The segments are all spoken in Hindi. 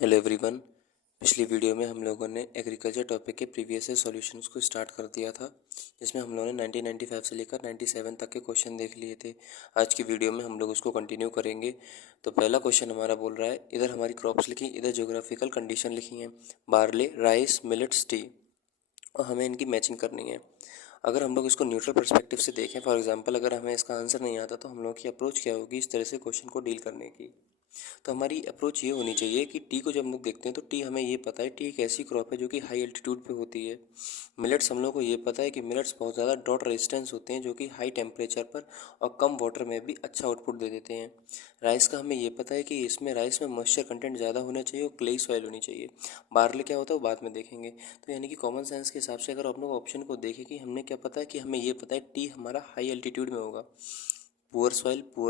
Hello everyone. पिछली वीडियो में हम लोगों ने एग्रीकल्चर टॉपिक के प्रीवियस ईयर सॉल्यूशंस को स्टार्ट कर दिया था, जिसमें हम लोगों ने 1995 से लेकर 97 तक के क्वेश्चन देख लिए थे। आज की वीडियो में हम लोग उसको कंटिन्यू करेंगे। तो पहला क्वेश्चन हमारा बोल रहा है, इधर हमारी क्रॉप्स लिखी, इधर ज्योग्राफिकल कंडीशन लिखी हैं, बार्ले, राइस, मिलेट्स, टी, और हमें इनकी मैचिंग करनी है। अगर हम लोग इसको न्यूट्रल पर्सपेक्टिव से देखें, फॉर एग्जांपल अगर हमें इसका आंसर नहीं आता तो हम लोग की अप्रोच क्या होगी इस तरह से क्वेश्चन को डील करने की। तो हमारी अप्रोच ये होनी चाहिए कि टी को जब हम लोग देखते हैं तो टी हमें ये पता है टी एक ऐसी क्रॉप है जो कि हाई एल्टीट्यूड पे होती है। मिलेट्स हम लोग को ये पता है कि मिलेट्स बहुत ज़्यादा ड्रॉट रेजिस्टेंस होते हैं, जो कि हाई टेम्परेचर पर और कम वाटर में भी अच्छा आउटपुट दे देते हैं। राइस का हमें ये पता है कि इसमें राइस में मॉइस्चर कंटेंट ज़्यादा होना चाहिए और क्लेई सॉइल होनी चाहिए। बार्ले क्या होता है वो बाद में देखेंगे। तो यानी कि कॉमन सेंस के हिसाब से अगर आप लोग ऑप्शन को देखें कि हमने क्या पता है कि हमें ये पता है टी हमारा हाई एल्टीट्यूड में होगा। Poor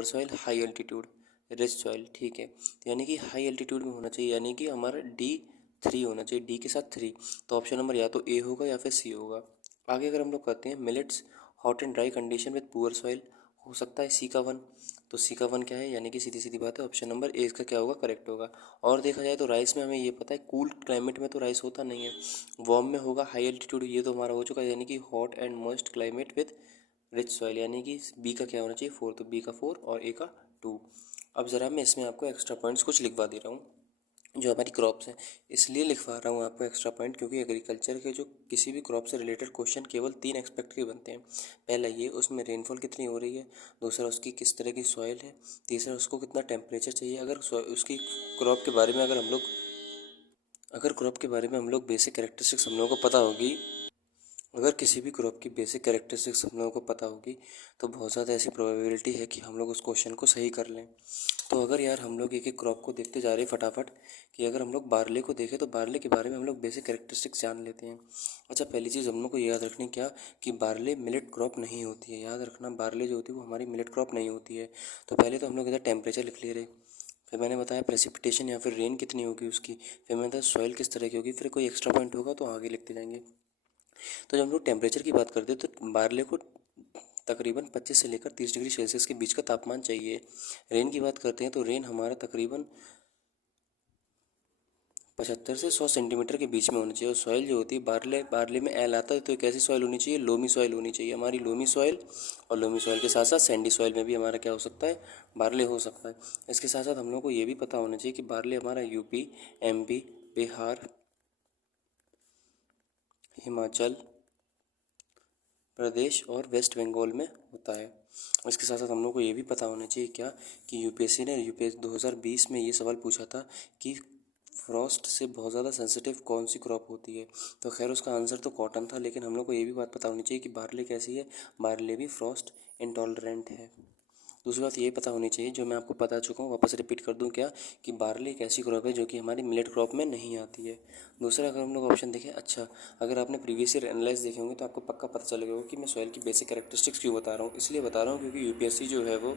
soil, high altitude, rich soil, ठीक है। तो यानी कि हाई एल्टीट्यूड में होना चाहिए, यानी कि हमारा D3 होना चाहिए, डी के साथ 3। तो ऑप्शन नंबर या तो ए होगा या फिर सी होगा। आगे अगर हम लोग करते हैं millets, hot and dry condition with poor soil, हो सकता है सी का 1। तो सी का 1 क्या है, यानी कि सीधी सीधी बात है ऑप्शन नंबर ए इसका क्या होगा, करेक्ट होगा। और देखा जाए तो राइस में हमें ये पता है कूल क्लाइमेट में तो राइस होता नहीं है, वार्म में होगा, हाई एल्टीट्यूड ये तो हमारा हो चुका है, यानी कि hot and moist climate with rich soil, यानी कि बी का क्या होना चाहिए, 4। तो बी का 4 और ए का 2। अब ज़रा मैं इसमें आपको एक्स्ट्रा पॉइंट्स कुछ लिखवा दे रहा हूँ जो हमारी क्रॉप्स हैं। इसलिए लिखवा रहा हूँ आपको एक्स्ट्रा पॉइंट क्योंकि एग्रीकल्चर के जो किसी भी क्रॉप से रिलेटेड क्वेश्चन केवल 3 एस्पेक्ट के बनते हैं। पहला ये उसमें रेनफॉल कितनी हो रही है, दूसरा उसकी किस तरह की सॉइल है, तीसरा उसको कितना टेम्परेचर चाहिए। उसकी क्रॉप के बारे में अगर क्रॉप के बारे में हम लोग बेसिक कैरेक्टरिस्टिक्स हम लोगों को पता होगी, अगर किसी भी क्रॉप की बेसिक कैरेक्टरिस्टिक्स हम लोगों को पता होगी तो बहुत ज़्यादा ऐसी प्रोबेबिलिटी है कि हम लोग उस क्वेश्चन को सही कर लें। तो अगर यार हम लोग एक एक क्रॉप को देखते जा रहे हैं फटाफट, कि अगर हम लोग बार्ले को देखें तो बार्ले के बारे में हम लोग बेसिक कैरेक्टरिस्टिक्स जान लेते हैं। अच्छा, पहली चीज़ हम लोग को याद रखनी क्या, कि बार्ले मिलेट क्रॉप नहीं होती है। याद रखना, बार्ले जो होती है वो हमारी मिलेट क्रॉप नहीं होती है। तो पहले तो हम लोग इधर टेम्परेचर लिख ले रहे, फिर मैंने बताया प्रेसिपिटेशन या फिर रेन कितनी होगी उसकी, फिर मैंने बताया सॉइल किस तरह की होगी, फिर कोई एक्स्ट्रा पॉइंट होगा तो आगे लिखते जाएंगे। तो जब हम लोग टेम्परेचर की बात करते हैं तो बार्ले को तकरीबन 25 से लेकर 30 डिग्री सेल्सियस के बीच का तापमान चाहिए। रेन की बात करते हैं तो रेन हमारा तकरीबन 75 से 100 सेंटीमीटर के बीच में होना चाहिए। और सॉइल जो होती है, बार्ले में एल आता है, तो एक ऐसी सॉइल होनी चाहिए, लोमी सॉइल होनी चाहिए हमारी, लोमी सॉइल। और लोमी सॉइल के साथ साथ सैंडी सॉइल में भी हमारा क्या हो सकता है, बार्ले हो सकता है। इसके साथ साथ हम लोग को ये भी पता होना चाहिए कि बार्ले हमारा यूपी, एमपी, बिहार, हिमाचल प्रदेश और वेस्ट बंगाल में होता है। इसके साथ साथ हम लोग को ये भी पता होना चाहिए क्या, कि यूपीएससी ने 2020 में ये सवाल पूछा था कि फ्रॉस्ट से बहुत ज़्यादा सेंसिटिव कौन सी क्रॉप होती है। तो खैर उसका आंसर तो कॉटन था, लेकिन हम लोग को ये भी बात पता होनी चाहिए कि बार्ले कैसी है, बार्ले भी फ्रॉस्ट इंटॉलरेंट है। दूसरी बात ये पता होनी चाहिए जो मैं आपको बता चुका हूँ, वापस रिपीट कर दूँ क्या, कि बार्ली एक ऐसी क्रॉप है जो कि हमारी मिलेट क्रॉप में नहीं आती है। दूसरा अगर हम लोग ऑप्शन देखें, अच्छा अगर आपने प्रीवियस ईयर एनालाइज देखे होंगे तो आपको पक्का पता चलेगा कि मैं सॉइल की बेसिक कैरेक्टरिस्टिक्स क्यों बता रहा हूँ। इसलिए बता रहा हूँ क्योंकि यूपीएससी जो है वो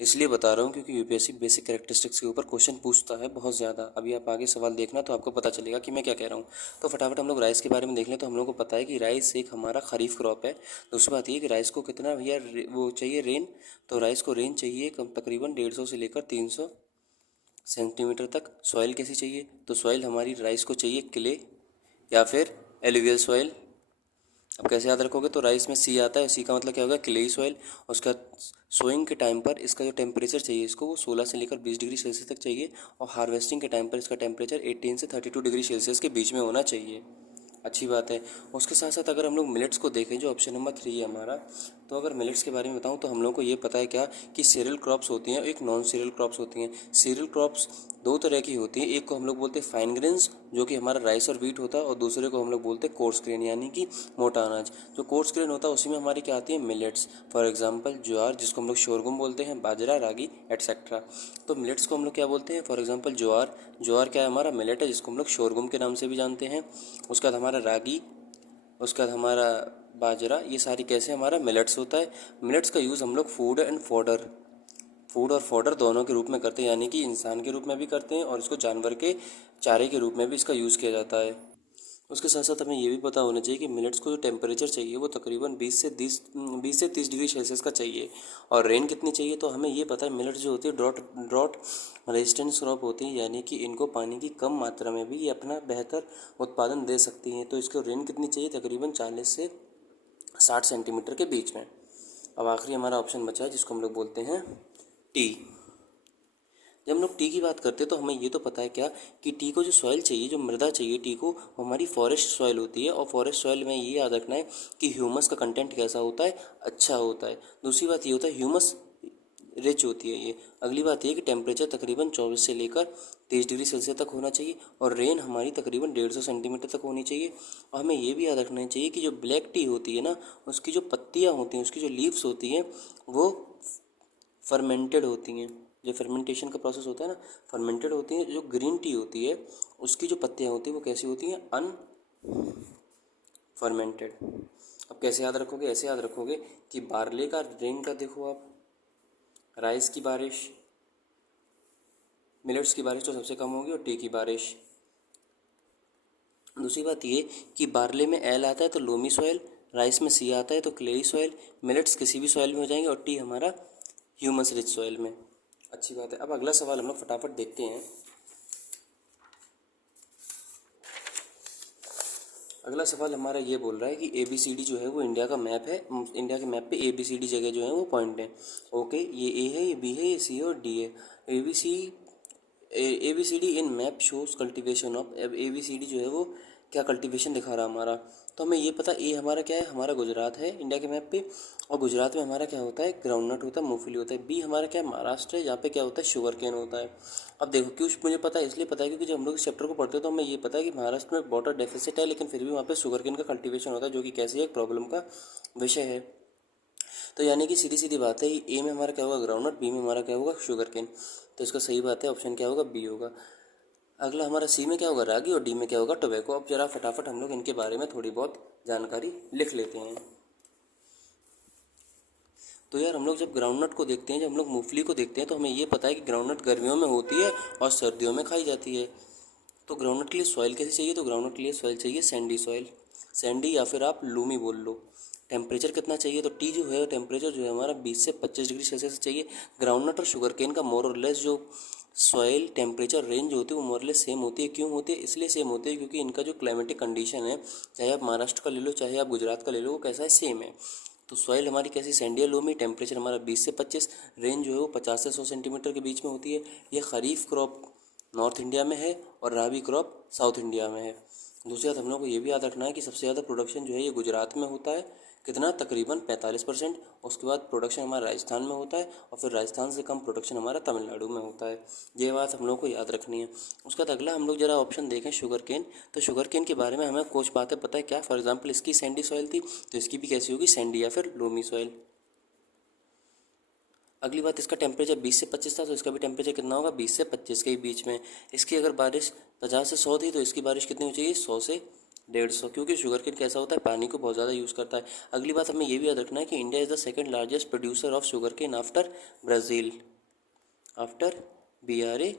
इसलिए बता रहा हूँ क्योंकि यूपीएससी बेसिक कैरेक्टरिस्टिक्स के ऊपर क्वेश्चन पूछता है बहुत ज़्यादा। अभी आप आगे सवाल देखना तो आपको पता चलेगा कि मैं क्या कह रहा हूँ। तो फटाफट हम लोग राइस के बारे में देख लें तो हम लोग को पता है कि राइस एक हमारा खरीफ क्रॉप है। दूसरी बात ये कि राइस को कितना भैया वो चाहिए, रेन। तो राइस को रेन चाहिए कम तकरीबन 150 से लेकर 300 सेंटीमीटर तक। सॉइल कैसी चाहिए, तो सॉइल हमारी राइस को चाहिए क्ले या फिर एलुवियल सॉइल। अब कैसे याद रखोगे, तो राइस में सी आता है, सी का मतलब क्या होगा, क्लेई सॉइल। उसका सोइंग के टाइम पर इसका जो टेम्परेचर चाहिए इसको वो 16 से लेकर 20 डिग्री सेल्सियस तक चाहिए। और हार्वेस्टिंग के टाइम पर इसका टेम्परेचर 18 से 32 डिग्री सेल्सियस के बीच में होना चाहिए। अच्छी बात है। उसके साथ साथ अगर हम लोग मिलेट्स को देखें जो ऑप्शन नंबर 3 है हमारा, तो अगर मिलेट्स के बारे में बताऊं तो हम लोग को ये पता है क्या, कि सीरियल क्रॉप्स होती हैं, एक नॉन सीरियल क्रॉप्स होती हैं। सीरियल क्रॉप्स दो तरह की होती हैं, एक को हम लोग बोलते हैं फाइन ग्रेन्स जो कि हमारा राइस और व्हीट होता है, और दूसरे को हम लोग बोलते हैं कोर्स ग्रेन यानी कि मोटा अनाज। जो कोर्स ग्रेन होता है उसी में हमारी क्या आती है, मिलेट्स। फॉर एग्जांपल ज्वार जिसको हम लोग शोरगुम बोलते हैं, बाजरा, रागी एटसेट्रा। तो मिलेट्स को हम लोग क्या बोलते हैं, फॉर एग्जांपल ज्वार, ज्वार क्या है हमारा, मिलेट है जिसको हम लोग शोरगुम के नाम से भी जानते हैं। उसके बाद हमारा रागी, उसके बाद हमारा बाजरा, ये सारी कैसे हमारा मिलेट्स होता है। मिलेट्स का यूज़ हम लोग फूड और फॉडर दोनों के रूप में करते हैं, यानी कि इंसान के रूप में भी करते हैं और इसको जानवर के चारे के रूप में भी इसका यूज़ किया जाता है। उसके साथ साथ हमें ये भी पता होना चाहिए कि मिलेट्स को जो टेम्परेचर चाहिए वो तकरीबन 20 से 30 डिग्री सेल्सियस का चाहिए। और रेन कितनी चाहिए, तो हमें ये पता है मिलेट्स जो होती है ड्रॉट रेजिस्टेंस क्रॉप होती है, यानी कि इनको पानी की कम मात्रा में भी ये अपना बेहतर उत्पादन दे सकती हैं। तो इसको रेन कितनी चाहिए, तकरीबन 40 से 60 सेंटीमीटर के बीच में। अब आखिरी हमारा ऑप्शन बचा है जिसको हम लोग बोलते हैं टी। जब हम लोग टी की बात करते हैं तो हमें ये तो पता है क्या कि टी को जो सॉइल चाहिए, जो मृदा चाहिए टी को, वो हमारी फॉरेस्ट सॉइल होती है। और फॉरेस्ट सॉइल में ये याद रखना है कि ह्यूमस का कंटेंट कैसा होता है, अच्छा होता है। दूसरी बात ये होता है ह्यूमस रिच होती है ये। अगली बात ये कि टेम्परेचर तकरीबन 24 से लेकर 23 डिग्री सेल्सियस तक होना चाहिए। और रेन हमारी तकरीबन 150 सेंटीमीटर तक होनी चाहिए। और हमें ये भी याद रखना चाहिए कि जो ब्लैक टी होती है ना, उसकी जो पत्तियाँ होती हैं, उसकी जो लीव्स होती हैं, वो फर्मेंटेड होती हैं। जो फर्मेंटेशन का प्रोसेस होता है ना, फर्मेंटेड होती हैं। जो ग्रीन टी होती है उसकी जो पत्तियाँ होती हैं वो कैसी होती हैं, अनफर्मेंटेड। अब कैसे याद रखोगे, ऐसे याद रखोगे कि बार्ले का रेन का देखो आप, राइस की बारिश, मिलेट्स की बारिश तो सबसे कम होगी, और टी की बारिश। दूसरी बात ये कि बार्ले में एल आता है तो लोमी सॉइल, राइस में सी आता है तो क्लेई सॉइल, मिलेट्स किसी भी सॉइल में हो जाएंगे, और टी हमारा ह्यूमस रिच सॉइल में। अच्छी बात है। अब अगला सवाल हम लोग फटाफट देखते हैं। अगला सवाल हमारा ये बोल रहा है कि ABCD जो है वो इंडिया का मैप है। इंडिया के मैप पे ABCD जगह जो है वो पॉइंट है। ओके, ये ए है, ये बी है, ये सी है, और डी है। ABCD in map shows cultivation of. अब ABCD जो है वो क्या कल्टीवेशन दिखा रहा है हमारा, तो हमें ये पता ए हमारा क्या है, हमारा गुजरात है इंडिया के मैप पे। और गुजरात में हमारा क्या होता है, ग्राउंडनट होता है, मूंगफली होता है। बी हमारा क्या है, महाराष्ट्र है, जहाँ पे क्या होता है, शुगर केन होता है। अब देखो क्यों मुझे पता है, इसलिए पता है क्योंकि जब हम लोग इस चैप्टर को पढ़ते हैं तो हमें ये पता है कि महाराष्ट्र में वाटर डेफिसिट है, लेकिन फिर भी वहाँ पे शुगर केन का कल्टीवेशन होता है, जो कि कैसी एक प्रॉब्लम का विषय है। तो यानी कि सीधी सीधी बात है, ए में हमारा क्या होगा, ग्राउंडनट, बी में हमारा क्या होगा, शुगर केन। तो इसका सही बात है, ऑप्शन क्या होगा, बी होगा। अगला हमारा सी में क्या होगा, रागी, और डी में क्या होगा, टोबैको। अब जरा फटाफट हम लोग इनके बारे में थोड़ी बहुत जानकारी लिख लेते हैं। तो यार हम लोग जब ग्राउंडनट को देखते हैं, जब हम लोग मूंगफली को देखते हैं, तो हमें ये पता है कि ग्राउंडनट गर्मियों में होती है और सर्दियों में खाई जाती है। तो ग्राउंडनट के लिए सॉइल कैसे चाहिए, तो ग्राउंडनट के लिए सॉइल चाहिए सैंडी सॉइल, सैंडी या फिर आप लूमी बोल लो। टेम्परेचर कितना चाहिए, तो टी जो है टेम्परेचर जो है हमारा 20 से 25 डिग्री सेल्सियस चाहिए। ग्राउंडनट और शुगर केन का मोर और लेस जो सॉइल टेम्परेचर रेंज होती है वो मोर लेस सेम होती है। क्यों होती है, इसलिए सेम होती है क्योंकि इनका जो क्लाइमेटिक कंडीशन है, चाहे आप महाराष्ट्र का ले लो चाहे आप गुजरात का ले लो, वो कैसा है, सेम है। तो सॉइल हमारी कैसी, सैंडिया लोमी, टेम्परेचर हमारा 20 से 25, रेंज जो है वो 50 से 100 सेंटीमीटर के बीच में होती है। ये खरीफ क्रॉप नॉर्थ इंडिया में है और राबी क्रॉप साउथ इंडिया में है। दूसरी बात हम लोग को ये भी याद रखना है कि सबसे ज़्यादा प्रोडक्शन जो है ये गुजरात में होता है, कितना, तकरीबन 45%। उसके बाद प्रोडक्शन हमारा राजस्थान में होता है, और फिर राजस्थान से कम प्रोडक्शन हमारा तमिलनाडु में होता है। ये बात हम लोग को याद रखनी है। उसके बाद अगला हम लोग जरा ऑप्शन देखें, शुगर केन। तो शुगर केन के बारे में हमें कुछ बातें पता है क्या, फॉर एग्जाम्पल इसकी सैंडी सॉइल थी, तो इसकी भी कैसी होगी, सैंडी या फिर लोमी सॉइल। अगली बात, इसका टेम्परेचर 20 से 25 था, तो इसका भी टेम्परेचर कितना होगा, 20 से 25 के ही बीच में। इसकी अगर बारिश 50 से 100 थी, तो इसकी बारिश कितनी हो चाहिए, 100 से 150, क्योंकि शुगर केन कैसा होता है, पानी को बहुत ज़्यादा यूज़ करता है। अगली बात हमें ये भी याद रखना है कि India is the second largest producer of sugar cane after Brazil, after BRAZIL,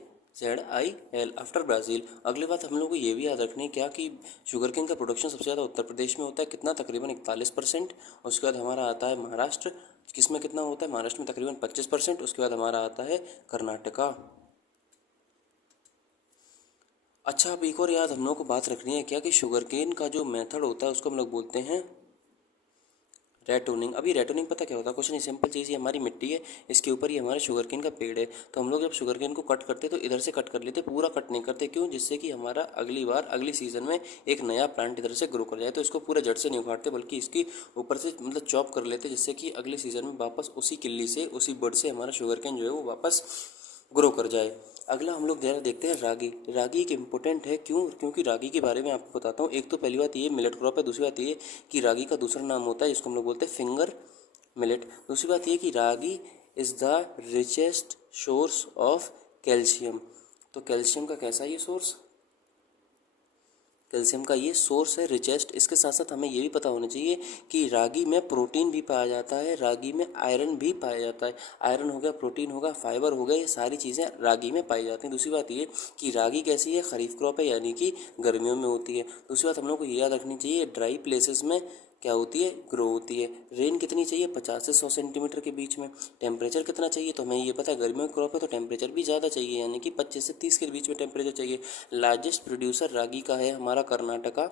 after Brazil. अगली बात हम लोग को ये भी याद रखनी है क्या कि शुगर केन का प्रोडक्शन सबसे ज़्यादा उत्तर प्रदेश में होता है, कितना, तकरीबन 41%। उसके बाद हमारा आता है महाराष्ट्र, किसमें कितना होता है, महाराष्ट्र में तकरीबन 25%। उसके बाद हमारा आता है कर्नाटका। अच्छा, अब एक और याद हम लोग को बात रखनी है क्या कि शुगर केन का जो मेथड होता है उसको हम लोग बोलते हैं रेटोनिंग। अभी रेटोनिंग पता क्या होता है, क्वेश्चन सिंपल चीज़, ये हमारी मिट्टी है, इसके ऊपर ये हमारे शुगर केन का पेड़ है। तो हम लोग जब शुगर केन को कट करते तो इधर से कट कर लेते, पूरा कट नहीं करते, क्यों, जिससे कि हमारा अगली बार अगली सीज़न में एक नया प्लांट इधर से ग्रो कर जाए। तो इसको पूरा जड़ से नहीं उखाड़ते, बल्कि इसकी ऊपर से मतलब चॉप कर लेते, जिससे कि अगले सीज़न में वापस उसी किल्ली से, उसी बड से हमारा शुगर केन जो है वो वापस ग्रो कर जाए। अगला हम लोग जरा देखते हैं रागी। रागी एक इम्पोर्टेंट है, क्यों, क्योंकि रागी के बारे में आपको बताता हूँ। एक तो पहली बात ये मिलेट क्रॉप है, दूसरी बात ये कि रागी का दूसरा नाम होता है जिसको हम लोग बोलते हैं फिंगर मिलेट। दूसरी बात ये कि ragi is the richest source of calcium. तो कैल्शियम का कैसा ये सोर्स, कैल्शियम का ये सोर्स है रिचेस्ट। इसके साथ साथ हमें ये भी पता होना चाहिए कि रागी में प्रोटीन भी पाया जाता है, रागी में आयरन भी पाया जाता है। आयरन हो गया, प्रोटीन होगा, फाइबर हो गया, ये सारी चीज़ें रागी में पाई जाती हैं। दूसरी बात ये कि रागी कैसी है, खरीफ क्रॉप है, यानी कि गर्मियों में होती है। दूसरी बात हम लोग को ये याद रखनी चाहिए, ड्राई प्लेसेस में क्या होती है, ग्रो होती है। रेन कितनी चाहिए, 50 से 100 सेंटीमीटर के बीच में। टेम्परेचर कितना चाहिए, तो हमें ये पता है गर्मियों में क्रॉप है तो टेम्परेचर भी ज़्यादा चाहिए, यानी कि 25 से 30 के बीच में टेम्परेचर चाहिए। लार्जेस्ट प्रोड्यूसर रागी का है हमारा कर्नाटका।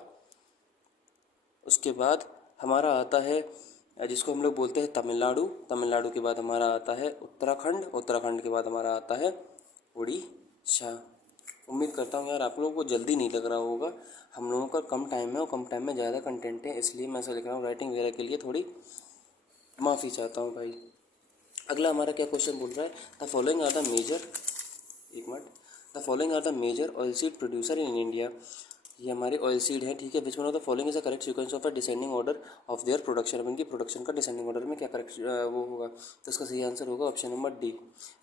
उसके बाद हमारा आता है जिसको हम लोग बोलते हैं तमिलनाडु। तमिलनाडु के बाद हमारा आता है उत्तराखंड। उत्तराखंड के बाद हमारा आता है उड़ीसा। उम्मीद करता हूँ यार आप लोगों को जल्दी नहीं लग रहा होगा। हम लोगों का कम टाइम है और कम टाइम में ज़्यादा कंटेंट है, इसलिए मैं ऐसा लिख रहा हूँ। राइटिंग वगैरह के लिए थोड़ी माफ़ी चाहता हूँ भाई। अगला हमारा क्या क्वेश्चन बोल रहा है, the following are the major, एक मिनट, the following are the major oil seed producer in India. ये हमारे ऑयल सीड है, ठीक है। Which one of the following is a correct sequence of a descending order of their production. अब इनकी प्रोडक्शन का डिसेंडिंग ऑर्डर में क्या करेक्ट वो होगा, तो इसका सही आंसर होगा ऑप्शन नंबर डी।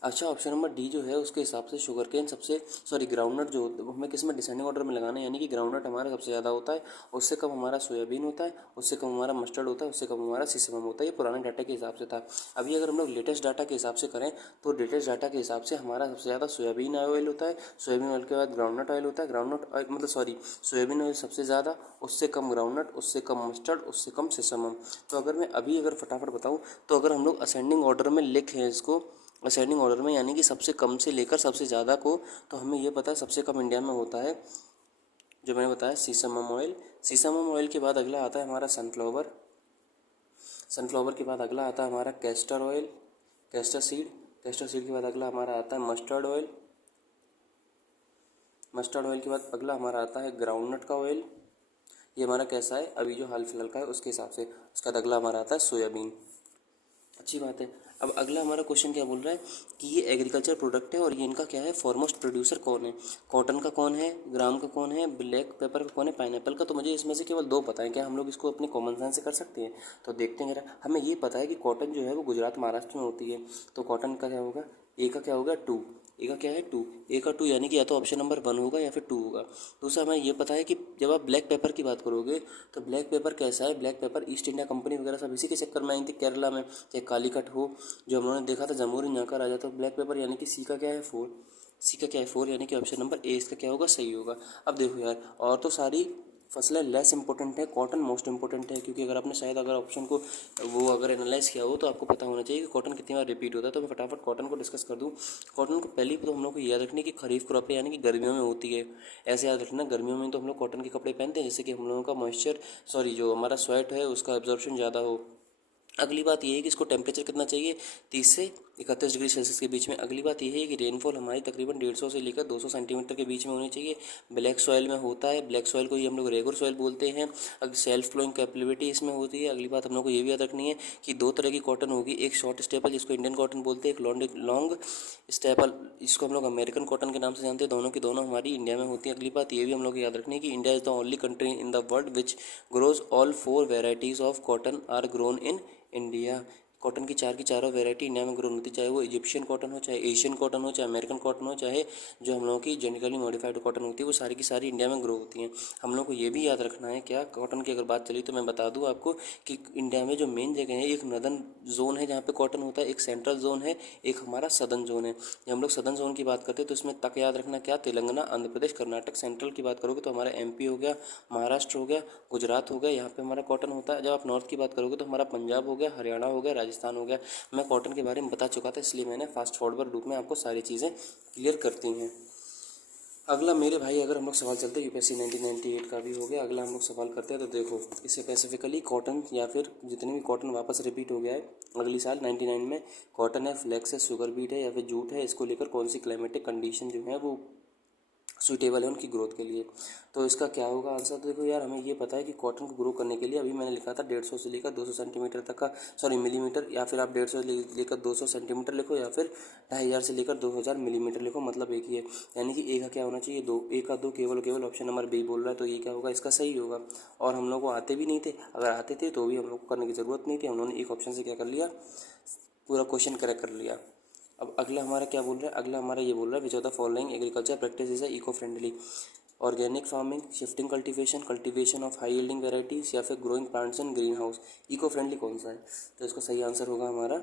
अच्छा, ऑप्शन नंबर डी जो है उसके हिसाब से शुगर केन सबसे, सॉरी ग्राउंडनट जो हमें किस में डिसेंडिंग ऑर्डर में लगाना है, यानी कि ग्राउंडनट हमारा सबसे ज़्यादा होता है, उससे कम हमारा सोयाबीन होता है, उससे कम हमारा मस्टर्ड होता है, उससे कम हमारा सीसम होता है। ये पुराने डाटा के हिसाब से था। अभी अगर हम लोग लेटेस्ट डाटा के हिसाब से करें तो लेटेस्ट डाटा के हिसाब से हमारा सबसे ज़्यादा सोयाबीन ऑयल होता है, सोयाबीन ऑयल के बाद ग्राउंडनट ऑयल होता है, ग्राउंडनट ऑयल मतलब सॉरी सोयाबीन ऑयल सबसे ज़्यादा, उससे कम ग्राउंडनट, उससे कम मस्टर्ड, उससे कम सेसमम। तो अगर मैं अभी अगर फटाफट बताऊं तो अगर हम लोग असेंडिंग ऑर्डर में लिखें इसको, असेंडिंग ऑर्डर में यानी कि सबसे कम से लेकर सबसे ज़्यादा को, तो हमें ये पता है सबसे कम इंडिया में होता है जो मैंने बताया सीसमम ऑयल। सीसमम ऑयल के बाद अगला आता है हमारा सनफ्लावर। सनफ्लावर के बाद अगला आता है हमारा castor oil, castor seed. Castor seed के बाद अगला हमारा आता है मस्टर्ड ऑयल। मस्टर्ड ऑयल के बाद अगला हमारा आता है ग्राउंडनट का ऑयल। ये हमारा कैसा है अभी जो हाल फिलहाल का है उसके हिसाब से। उसका बाद अगला हमारा आता है सोयाबीन। अच्छी बात है। अब अगला हमारा क्वेश्चन क्या बोल रहा है कि ये एग्रीकल्चर प्रोडक्ट है और ये इनका क्या है, फॉरमोस्ट प्रोड्यूसर कौन है। कॉटन का कौन है, ग्राम का कौन है, ब्लैक पेपर का कौन है, पाइनएप्पल का। तो मुझे इसमें से केवल दो पता है, क्या हम लोग इसको अपने कॉमन सेंस से कर सकते हैं। तो देखते हैं जरा। हमें ये पता है कि कॉटन जो है वो गुजरात महाराष्ट्र में होती है, तो कॉटन का क्या होगा, ए का क्या होगा, टू। ए का क्या है, टू। ए का टू यानी कि या तो ऑप्शन नंबर 1 होगा या फिर 2 होगा। दूसरा हमें ये पता है कि जब आप ब्लैक पेपर की बात करोगे तो ब्लैक पेपर कैसा है, black pepper east India company वगैरह सब इसी के चक्कर में आई थी केरला में, चाहे कालीकट हो जो हम लोगों ने देखा था जमूरी नाका राजा। तो ब्लैक पेपर यानी कि सी का क्या है 4। सी का क्या है 4 यानी कि ऑप्शन नंबर ए इसका क्या होगा, सही होगा। अब देखो यार, और तो सारी फसलें लेस इंपॉर्टेंट है, कॉटन मोस्ट इंपॉर्टेंट है। क्योंकि अगर आपने शायद अगर ऑप्शन को वो अगर एनालाइज किया हो तो आपको पता होना चाहिए कि कॉटन कितनी बार रिपीट होता है। तो मैं फटाफट कॉटन को डिस्कस कर दूं। कॉटन को पहले तो हम लोग को याद रखने की खरीफ क्रॉप है, यानी कि गर्मियों में होती है। ऐसे याद रखना, गर्मियों में तो हम लोग कॉटन के कपड़े पहनते हैं जिससे कि हम लोगों का मॉइस्चर, सॉरी जो हमारा स्वेट है उसका एब्जॉर्प्शन ज़्यादा हो। अगली बात ये है कि इसको टेम्परेचर कितना चाहिए, 30 से 31 डिग्री सेल्सियस के बीच में। अगली बात ये है कि रेनफॉल हमारी तकरीबन 150 से लेकर 200 सेंटीमीटर के बीच में होनी चाहिए। ब्लैक सॉइल में होता है, ब्लैक सॉइल को ही हम लोग रेगुलर सॉइल बोलते हैं। अगर सेल्फ फ्लोइंग कैपेबिलिटी इसमें होती है। अगली बात हम लोग को ये भी याद रखनी है कि दो तरह की कॉटन होगी, एक शॉर्ट स्टेपल जिसको इंडियन कॉटन बोलते हैं, एक लॉन्ग स्टेपल इसको हम लोग अमेरिकन कॉटन के नाम से जानते हैं। दोनों की दोनों हमारी इंडिया में होती है। अगली बात ये भी हम लोग को याद रखनी है कि India is the only country in the world which grows all 4 varieties of cotton are grown in India. Cotton की चारों वैरायटी इंडिया में ग्रो होती है, चाहे वो इजिप्शियन कॉटन हो, चाहे एशियन कॉटन हो, चाहे अमेरिकन कॉटन हो, चाहे जो हम लोगों की जेनेटिकली मॉडिफाइड कॉटन होती है, वो सारी की सारी इंडिया में ग्रो होती हैं। हम लोग को ये भी याद रखना है क्या, कॉटन की अगर बात चली तो मैं बता दूं आपको कि इंडिया में जो मेन जगह है, एक नदर्न जोन है जहाँ पे कॉटन होता है, एक सेंट्रल जोन है, एक हमारा सदर्न जोन है। जब हम लोग सदर्न जोन की बात करते हैं तो इसमें तक याद रखना क्या, तेलंगाना, आंध्र प्रदेश, कर्नाटक। सेंट्रल की बात करोगे तो हमारा एमपी हो गया, महाराष्ट्र हो गया, गुजरात हो गया, यहाँ पे हमारा कॉटन होता है। जब आप नॉर्थ की बात करोगे तो हमारा पंजाब हो गया, हरियाणा हो गया, राजस्थान हो गया। मैं कॉटन के बारे में बता चुका था, इसलिए मैंने फास्ट फॉरवर्ड रूप में आपको सारी चीज़ें क्लियर करती हैं। अगला मेरे भाई अगर हम लोग सवाल चलते हैं, यूपीएससी 1998 का भी हो गया। अगला हम लोग सवाल करते हैं तो देखो, इससे स्पेसिफिकली कॉटन या फिर जितने भी कॉटन वापस रिपीट हो गया है अगली साल 99 में, कॉटन है, फ्लेक्स है, शुगर बीट है या फिर जूट है, इसको लेकर कौन सी क्लाइमेटिक कंडीशन जो है वो सूटेबल है उनकी ग्रोथ के लिए। तो इसका क्या होगा आंसर, तो देखो यार हमें ये पता है कि कॉटन को ग्रो करने के लिए अभी मैंने लिखा था 150 से लेकर 200 सेंटीमीटर तक का, सॉरी मिलीमीटर, या फिर आप 150 से लेकर 200 सेंटीमीटर लिखो या फिर 2500 से लेकर 2000 मिलीमीटर लिखो, मतलब एक ही है। यानी कि ए का क्या होना चाहिए, दो। ए का दो, केवल ऑप्शन नंबर बी बोल रहा है, तो ये क्या होगा, इसका सही होगा। और हम लोग को आते भी नहीं थे, अगर आते थे तो भी हम लोग को करने की ज़रूरत नहीं थी, हम लोगों ने एक ऑप्शन से क्या कर लिया, पूरा क्वेश्चन करेक्ट कर लिया। अब अगला हमारा क्या बोल रहा है, अगला हमारा ये बोल रहा है which of the following agriculture practice is eco friendly. Organic farming, shifting cultivation, cultivation of high yielding varieties, या फिर growing plants in green house. Eco friendly कौन सा है? तो इसका सही आंसर होगा हमारा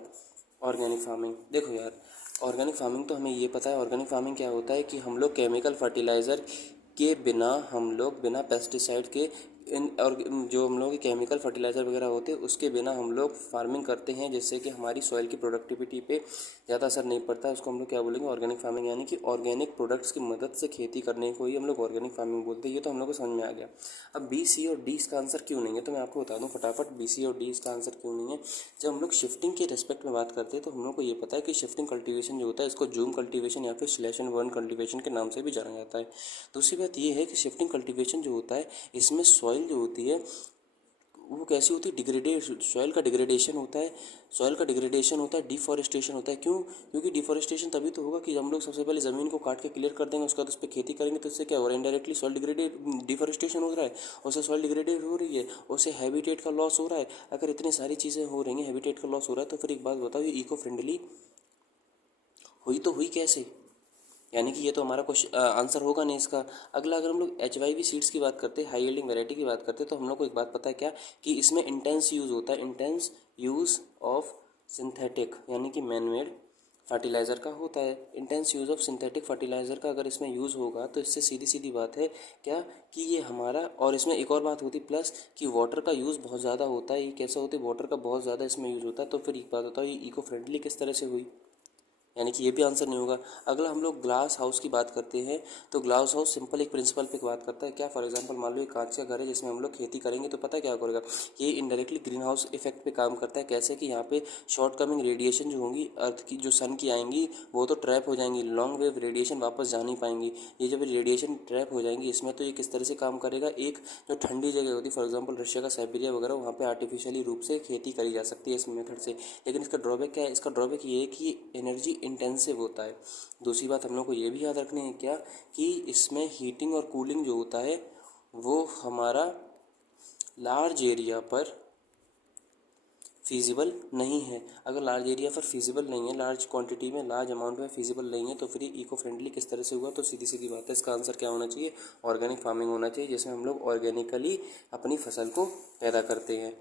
ऑर्गेनिक फार्मिंग। देखो यार, ऑर्गेनिक फार्मिंग तो हमें ये पता है, ऑर्गेनिक फार्मिंग क्या होता है कि हम लोग केमिकल फर्टिलाइज़र के बिना, हम लोग बिना पेस्टिसाइड के इन और जो हम लोग केमिकल फर्टिलाइज़र वगैरह होते हैं उसके बिना हम लोग फार्मिंग करते हैं, जिससे कि हमारी सॉइल की प्रोडक्टिविटी पे ज़्यादा असर नहीं पड़ता है। उसको हम लोग क्या बोलेंगे? Organic farming. यानी कि ऑर्गेनिक प्रोडक्ट्स की मदद से खेती करने को ही हम लोग ऑर्गेनिक फार्मिंग बोलते हैं। ये तो हम लोग को समझ में आ गया। अब बी, सी और डी इसका आंसर क्यों नहीं है, तो मैं आपको बता दूं फटाफट बी, सी और डी इसका आंसर क्यों नहीं है। जब हम लोग शिफ्टिंग के रिस्पेक्ट में बात करते हैं तो हम लोग को ये पता है कि शिफ्टिंग कल्टीवेशन जो होता है इसको जूम कल्टीवेशन या फिर स्लैश एंड बर्न कल्टीवेशन के नाम से भी जाना जाता है। दूसरी बात ये है कि शिफ्टिंग कल्टीवेशन जो होता है इसमें सॉइल जो होती है वो कैसी होती है? डिग्रेडेड, सॉइल का डिग्रेडेशन होता है, सॉइल का डिग्रेडेशन होता है, डिफॉरेस्टेशन होता है। क्यों? क्योंकि डिफॉरेस्टेशन तभी तो होगा कि हम लोग सबसे पहले ज़मीन को काट के क्लियर कर देंगे, उसके बाद उस पर खेती करेंगे, तो इससे क्या हो रहा है? इनडायरेक्टली सॉइल डिग्रेडेड, डिफॉरेस्टेशन हो रहा है, उससे सॉइल डिग्रेडेड हो रही है, उससे हैबिटेट का लॉस हो रहा है। अगर इतनी सारी चीज़ें हो रही हैं, हैबिटेट का लॉस हो रहा है, तो फिर एक बात बताओ, ये इको फ्रेंडली हुई तो हुई कैसे? यानी कि ये तो हमारा क्वेश्चन आंसर होगा नहीं इसका। अगला, अगर हम लोग HYV सीड्स की बात करते हैं, हाई यील्डिंग वैरायटी की बात करते हैं, तो हम लोग को एक बात पता है क्या, कि इसमें इंटेंस यूज़ होता है, इंटेंस यूज़ ऑफ सिंथेटिक यानी कि मैनमेड फर्टिलाइज़र का होता है। Intense use of synthetic fertiliser का अगर इसमें यूज़ होगा तो इससे सीधी सीधी बात है क्या, कि ये हमारा, और इसमें एक और बात होती प्लस कि वाटर का यूज़ बहुत ज़्यादा होता है। ये कैसा होता है? वाटर का बहुत ज़्यादा इसमें यूज़ होता है। तो फिर एक बात बताओ, ये इको फ्रेंडली किस तरह से हुई? यानी कि ये भी आंसर नहीं होगा। अगला, हम लोग ग्लास हाउस की बात करते हैं, तो ग्लास हाउस सिंपल एक प्रिंसिपल पे बात करता है क्या। फॉर एग्जांपल मान लो एक कांच का घर है जिसमें हम लोग खेती करेंगे, तो पता है क्या करेगा? ये इनडायरेक्टली ग्रीन हाउस इफेक्ट पे काम करता है। कैसे? कि यहाँ पे शॉर्ट कमिंग रेडिएशन जो होंगी अर्थ की, जो सन की आएंगी, वो तो ट्रैप हो जाएंगी, लॉन्ग वेव रेडिएशन वापस जा नहीं पाएंगी। ये जब रेडिएशन ट्रैप हो जाएंगी इसमें, तो ये किस तरह से काम करेगा? एक जो ठंडी जगह होती है, फॉर एग्जाम्पल रशिया का साइबेरिया वगैरह, वहाँ पे आर्टिफिशियली रूप से खेती करी जा सकती है इस मेथड से। लेकिन इसका ड्रॉबैक क्या है? इसका ड्रॉबैक ये है कि एनर्जी इंटेंसिव होता है। दूसरी बात हम लोग को ये भी याद रखनी है क्या, कि इसमें हीटिंग और कूलिंग जो होता है वो हमारा लार्ज एरिया पर फीजिबल नहीं है। अगर लार्ज एरिया पर फीजिबल नहीं है, लार्ज क्वांटिटी में, लार्ज अमाउंट में फीजिबल नहीं है, तो फिर इको फ्रेंडली किस तरह से हुआ? तो सीधी सीधी बात है, इसका आंसर क्या होना चाहिए? ऑर्गेनिक फार्मिंग होना चाहिए, जिसमें हम लोग ऑर्गेनिकली अपनी फसल को पैदा करते हैं।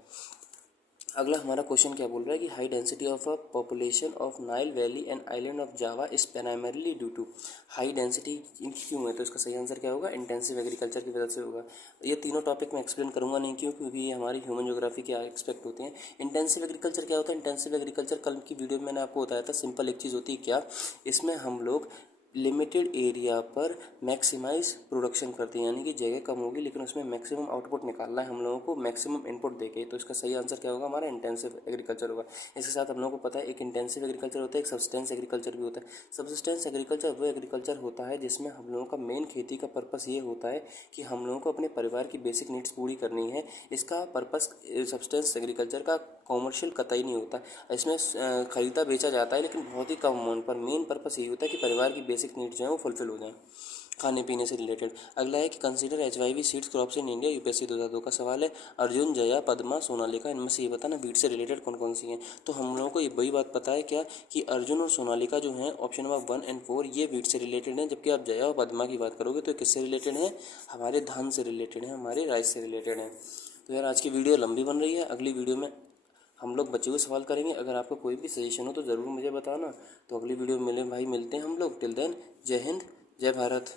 अगला हमारा क्वेश्चन क्या बोल रहा है कि high density of a population of Nile valley and island of Java is primarily due to. High density क्यों है? तो इसका सही आंसर क्या होगा? इंटेंसिव एग्रीकल्चर की वजह से होगा। ये तीनों टॉपिक मैं एक्सप्लेन करूंगा नहीं, क्यों? क्योंकि ये हमारी ह्यूमन ज्योग्राफी के एक्सपेक्ट होते हैं। इंटेंसिव एग्रीकल्चर क्या होता है? इंटेंसिव एग्रीकल्चर कल की वीडियो में मैंने आपको बताया था, सिंपल एक चीज़ होती है क्या, इसमें हम लोग लिमिटेड एरिया पर मैक्सिमाइज प्रोडक्शन करते हैं। यानी कि जगह कम होगी लेकिन उसमें मैक्सिमम आउटपुट निकालना है हम लोगों को, मैक्सिमम इनपुट देके। तो इसका सही आंसर क्या होगा? हमारा इंटेंसिव एग्रीकल्चर होगा। इसके साथ हम लोगों को पता है एक इंटेंसिव एग्रीकल्चर होता है, एक सब्सटेंस एग्रीकल्चर भी होता है। सब्सटेंस एग्रीकल्चर वो एग्रीकल्चर होता है जिसमें हम लोगों का मेन खेती का पर्पस ये होता है कि हम लोगों को अपने परिवार की बेसिक नीड्स पूरी करनी है। इसका पर्पस सब्सटेंस एग्रीकल्चर का कॉमर्शियल कतई नहीं होता। इसमें खरीदा बेचा जाता है लेकिन बहुत ही कम अमाउंट पर। मेन पर्पस यही होता है कि परिवार की बेसिक नीड्स जो है वो फुलफिल हो जाएं, खाने पीने से रिलेटेड। अगला है कि consider HYV seeds crops in India. UPSC 2002 का सवाल है। अर्जुन, जया, पद्मा, सोनालिका, इनमें से ये बताना बीट से रिलेटेड कौन कौन सी हैं। तो हम लोगों को ये वही बात पता है क्या, कि अर्जुन और सोनालिका जो हैं ऑप्शन नंबर 1 और 4 ये बीट से रिलेटेड हैं। जबकि आप जया और पद्मा की बात करोगे तो किससे रिलेटेड है? हमारे धान से रिलेटेड है, हमारे राइस से रिलेटेड है। तो यार आज की वीडियो लंबी बन रही है, अगली वीडियो में हम लोग बचे हुए सवाल करेंगे। अगर आपका कोई भी सजेशन हो तो ज़रूर मुझे बताना। तो अगली वीडियो में मिले भाई, मिलते हैं हम लोग। टिल देन, जय हिंद, जय भारत।